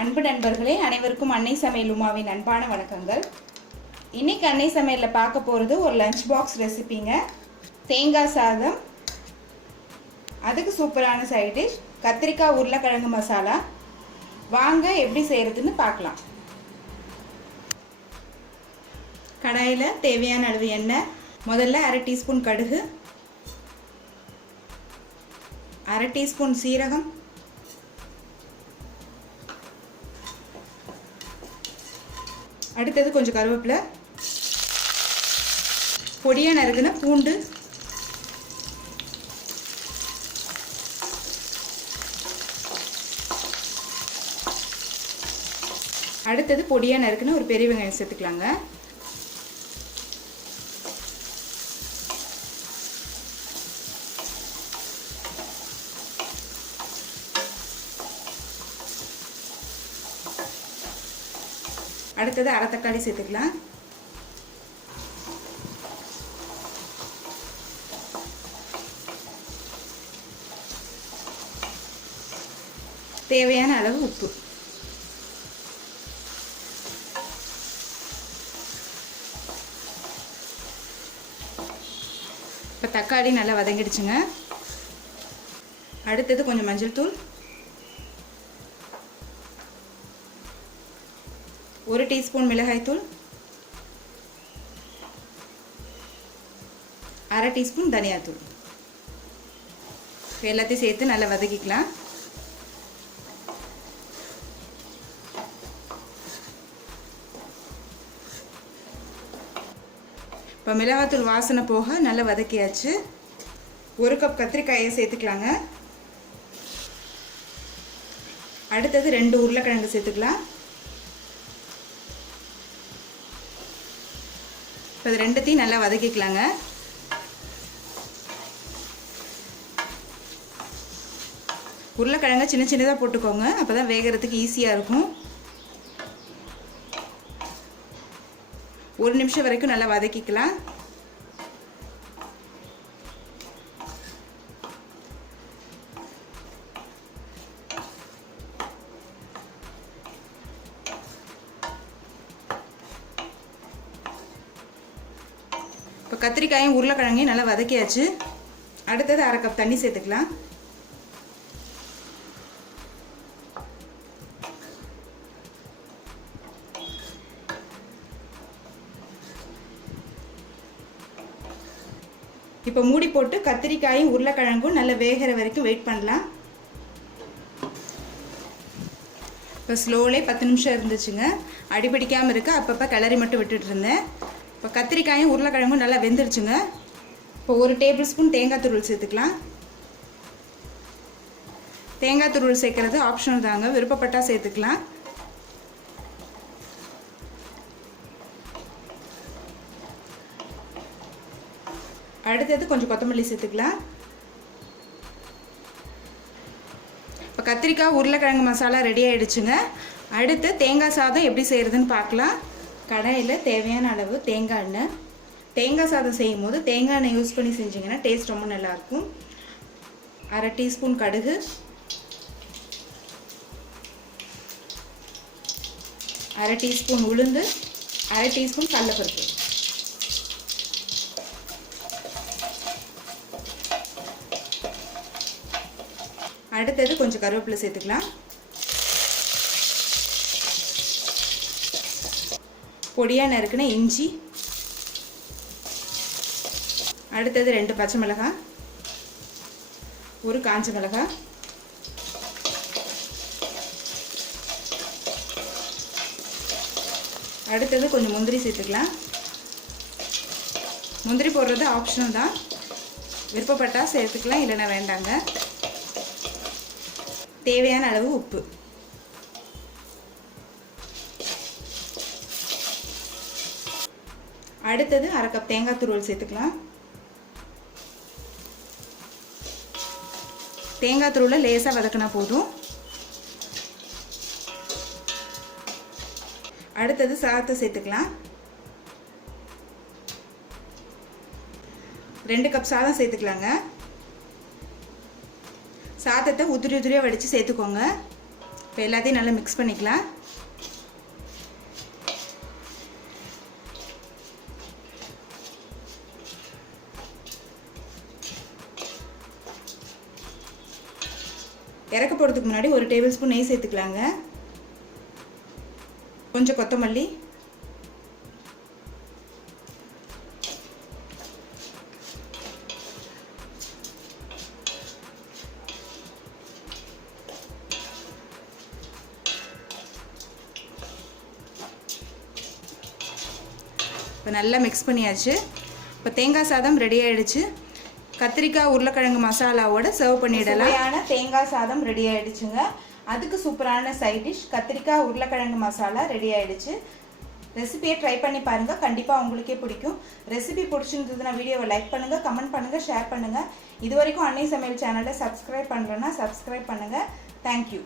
அன்பு நண்பர்களே, அனைவருக்கும் அன்னை சமையல் உமாவின் அன்பான வணக்கங்கள். இன்னைக்கு அன்னை சமையலில் பார்க்க போகிறது ஒரு லஞ்ச் பாக்ஸ் ரெசிபிங்க. தேங்காய் சாதம், அதுக்கு சூப்பரான சைட் டிஷ் கத்திரிக்காய் உருளைக்கிழங்கு மசாலா. வாங்க எப்படி செய்கிறதுன்னு பார்க்கலாம். கடாயில் தேவையான அளவு எண்ணெய், முதல்ல அரை டீஸ்பூன் கடுகு, அரை டீஸ்பூன் சீரகம், அடுத்தது கொஞ்சம் கருவேப்பிலை, பொடியாக நறுக்குன பூண்டு, அடுத்தது பொடியாக நறுக்குன ஒரு பெரிய வெங்காயம் சேர்த்துக்கலாங்க. அடுத்தது அரை தக்காளி சேர்த்துக்கலாம். தேவையான அளவு உப்பு. இப்போ தக்காளி நல்லா வதங்கிடுச்சுங்க. அடுத்தது கொஞ்சம் மஞ்சள் தூள், ஒரு டீஸ்பூன் மிளகாய் தூள், அரை டீஸ்பூன் தனியாத்தூள். எல்லாத்தையும் சேர்த்து நல்லா வதக்கிக்கலாம். இப்போ மிளகாத்தூள் வாசனை போக நல்லா வதக்கியாச்சு. ஒரு கப் கத்திரிக்காயை சேர்த்துக்கலாங்க. அடுத்தது 2 உருளைக்கிழங்கு சேர்த்துக்கலாம். இப்போ இது ரெண்டுத்தையும் நல்லா வதக்கிக்கலாங்க. உருளைக்கிழங்க சின்ன சின்னதாக போட்டுக்கோங்க, அப்போ தான் வேகிறதுக்கு ஈஸியாக இருக்கும். 1 நிமிஷம் வரைக்கும் நல்லா வதக்கிக்கலாம். இப்போ கத்திரிக்காயும் உருளைக்கிழங்கையும் நல்லா வதக்கியாச்சு. அடுத்தது அரை கப் தண்ணி சேர்த்துக்கலாம். இப்போ மூடி போட்டு கத்திரிக்காயும் உருளைக்கிழங்கும் நல்லா வேகிற வரைக்கும் வெயிட் பண்ணலாம். இப்போ ஸ்லோலே 10 நிமிஷம் இருந்துச்சுங்க. அடிபிடிக்காமல் இருக்க அப்பப்போ கிளறி மட்டும் விட்டுட்டு இருந்தேன். இப்போ கத்திரிக்காயும் உருளைக்கிழங்கும் நல்லா வெந்துருச்சுங்க. இப்போ 1 டேபிள் ஸ்பூன் தேங்காய் துருவல் சேர்த்துக்கலாம். தேங்காய் துருவல் சேர்க்குறது ஆப்ஷனல் தாங்க, விருப்பப்பட்டால் சேர்த்துக்கலாம். அடுத்தது கொஞ்சம் கொத்தமல்லி சேர்த்துக்கலாம். இப்போ கத்திரிக்காய் உருளைக்கிழங்கு மசாலா ரெடி ஆகிடுச்சுங்க. அடுத்து தேங்காய் சாதம் எப்படி செய்கிறதுன்னு பார்க்கலாம். கடாயில் தேவையான அளவு தேங்காய் எண்ணெய். தேங்காய் சாதம் செய்யும் போது தேங்காய் எண்ணெய் யூஸ் பண்ணி செஞ்சிங்கன்னா டேஸ்ட் ரொம்ப நல்லாயிருக்கும். அரை டீஸ்பூன் கடுகு, அரை டீஸ்பூன் உளுந்து, அரை டீஸ்பூன் கடலைப்பருப்பு. அடுத்தது கொஞ்சம் கருவேப்பிலை சேர்த்துக்கலாம். பொடியாக நறுக்குன இஞ்சி, அடுத்தது 2 பச்சை மிளகாய், ஒரு காஞ்ச மிளகாய், அடுத்தது கொஞ்சம் முந்திரி சேர்த்துக்கலாம். முந்திரி போடுறது ஆப்ஷனல் தான், விருப்பப்பட்டால் சேர்த்துக்கலாம், இல்லைன்னா வேண்டாங்க. தேவையான அளவு உப்பு. அடுத்தது அரை கப் தேங்காய் துருவல் சேர்த்துக்கலாம். தேங்காய் துருவலை லேசாக வதக்கினா போதும். அடுத்தது சாதத்தை சேர்த்துக்கலாம். 2 கப் சாதம் சேர்த்துக்கலாங்க. சாதத்தை உதிரி உதிரியாக வடித்து சேர்த்துக்கோங்க. இப்போ எல்லாத்தையும் நல்லா மிக்ஸ் பண்ணிக்கலாம். இறக்க போகிறதுக்கு முன்னாடி 1 டேபிள் ஸ்பூன் நெய் சேர்த்துக்கலாங்க. கொஞ்சம் கொத்தமல்லி, இப்போ நல்லா மிக்ஸ் பண்ணியாச்சு. இப்போ தேங்காய் சாதம் ரெடி ஆகிடுச்சு. கத்திரிக்காய் உருளைக்கிழங்கு மசாலாவோட சர்வ் பண்ணிடலாம். சுவையான தேங்காய் சாதம் ரெடி ஆகிடுச்சுங்க. அதுக்கு சூப்பரான சைட் டிஷ் கத்திரிக்காய் உருளைக்கிழங்கு மசாலா ரெடி ஆகிடுச்சு. ரெசிபியை ட்ரை பண்ணி பாருங்கள், கண்டிப்பாக உங்களுக்கே பிடிக்கும். ரெசிபி பிடிச்சிருந்ததுன்னா வீடியோவை லைக் பண்ணுங்கள், கமெண்ட் பண்ணுங்கள், ஷேர் பண்ணுங்கள். இது வரைக்கும் அன்னை சமையல் சேனலை சப்ஸ்கிரைப் பண்ணலன்னா சப்ஸ்கிரைப் பண்ணுங்கள். தேங்க்யூ.